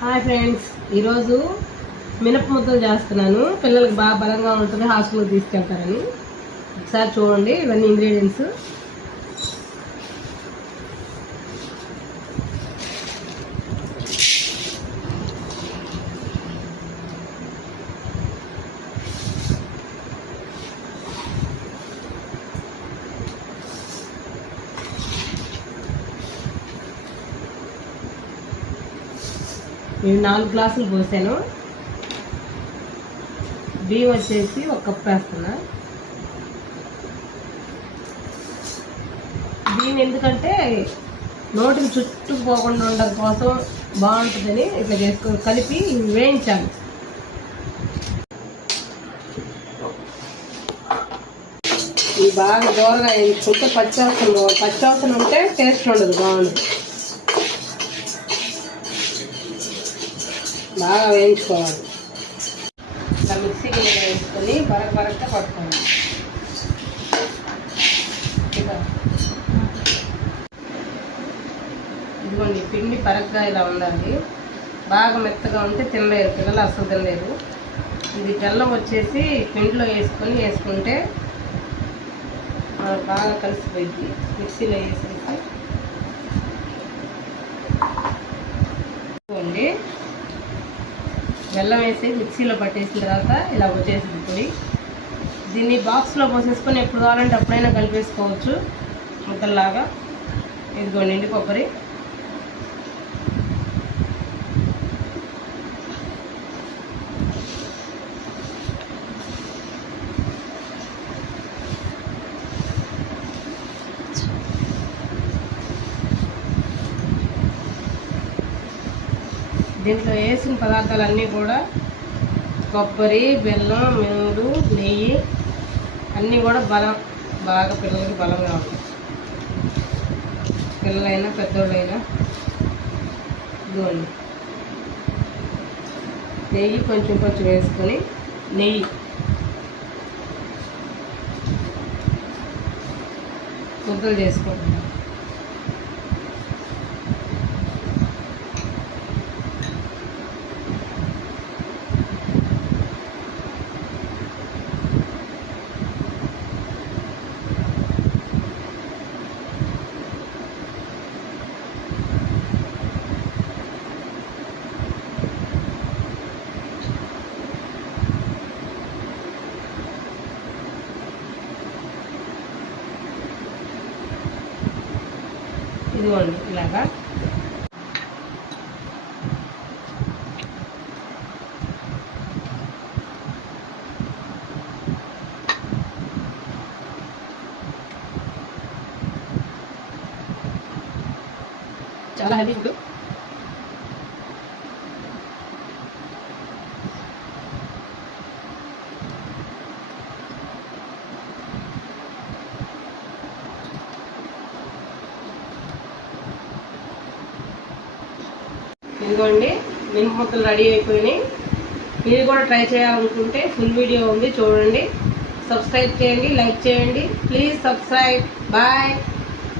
Hi friends, ఈరోజు మినప ముద్దలు చేస్తున్నాను. పిల్లలకి బాగా బలంగా ఉంటుంది, హాస్టల్కి తీసుకెళ్తారని. ఒకసారి చూడండి, ఇవన్నీ ఇంగ్రీడియంట్స్. నేను 4 గ్లాసులు పోసాను. బియ్యం వచ్చేసి 1 కప్ వేస్తున్నా. బియ్యం ఎందుకంటే నోటికి చుట్టుకుపోకుండా ఉండడం కోసం బాగుంటుందని ఇట్లా చేసుకొని కలిపి వేయించాలి. ఇవి బాగా దూరంగా వేయించుకుంటే పచ్చివాసన ఉంటే టేస్ట్ ఉండదు, బాగుండదు. బాగా వేయించుకోవాలి. ఇలా మిక్సీకి వేసుకొని బరకగా పట్టుకోవాలి. ఇదిగోండి, పిండి పరగ్గా ఇలా ఉండాలి. బాగా మెత్తగా ఉంటే తినలేరు పిల్లలు, అసలు తినలేరు. ఇది బెల్లం వచ్చేసి పిండిలో వేసుకుంటే బాగా కలిసిపోయింది. మిక్సీలో వేసేసి ఇదిగోండి, బెల్లం వేసి మిక్సీలో పట్టేసిన తర్వాత ఇలా వచ్చేసింది పొడి. దీన్ని బాక్స్లో పోసేసుకొని ఎప్పుడు కావాలంటే అప్పుడైనా కలిపేసుకోవచ్చు ముద్దల్లాగా. ఇదిగోండి ఎండు కొబ్బరి, దీంట్లో వేసిన పదార్థాలన్నీ కూడా కొబ్బరి, బెల్లం, మినుములు, నెయ్యి అన్నీ కూడా బాగా పిల్లలకి బలంగా ఉంటాయి. పిల్లలైనా పెద్దోళ్ళైనా. ఇదిగోండి, నెయ్యి కొంచెం వేసుకొని నెయ్యి ముద్దలు చేసుకుంటున్నాం. ఇదిగోండి ఇలాగా. చాలా హెవీ ఉంది. ఇదిగోండి, మినప ముద్దలు రెడీ అయిపోయినాయి. మీరు కూడా ట్రై చేయాలనుకుంటే ఫుల్ వీడియో ఉంది, చూడండి. సబ్స్క్రైబ్ చేయండి, లైక్ చేయండి. Please subscribe. బాయ్.